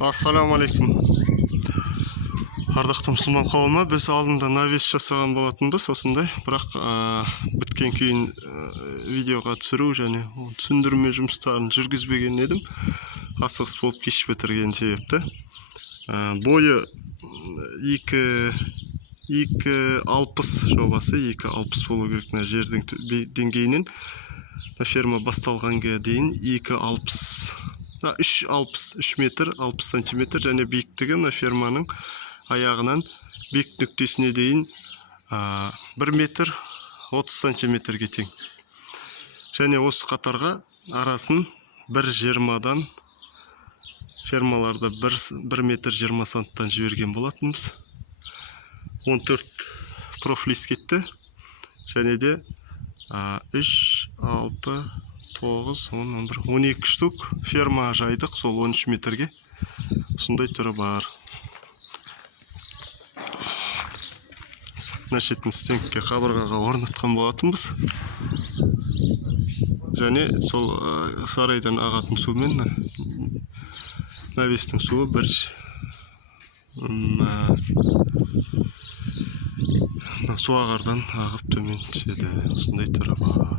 Ассаламу алейкум. Ардақты мұсылман қауымы, біз алдында навес жасаған болатынбыз осындай, бірақ біткен кейін видеоға түсіру және түсіндірме жұмыстарын жүргізбеген едім. Асығыс болып кеш бітірген себепті. Бойы 2,60 жобасы, 2,60 болу керек мына жердің деңгейінен. Ферма басталғанға дейін 2,60, 3 метр 60 сантиметр және биіктігі мына ферманың аяғынан биік нүктесіне дейін 1 метр 30 сантиметрге тең. Және осы қатарға арасын 1,20-дан фермаларда 1 метр 20 санттан жіберген болатынбыз. 14 профлист кетті. Және де 3, 6, 9, 10, 11, 12 штук ферма жайдық, сол 13 метрге. Сондай түрі бар. Нашетін стенкке қабырғаға орнатқан болатынбыз. Және сол сарайдан ағатын сумен навестің суы бір суағардан ағып төмен түседі. Сондай түрі бар.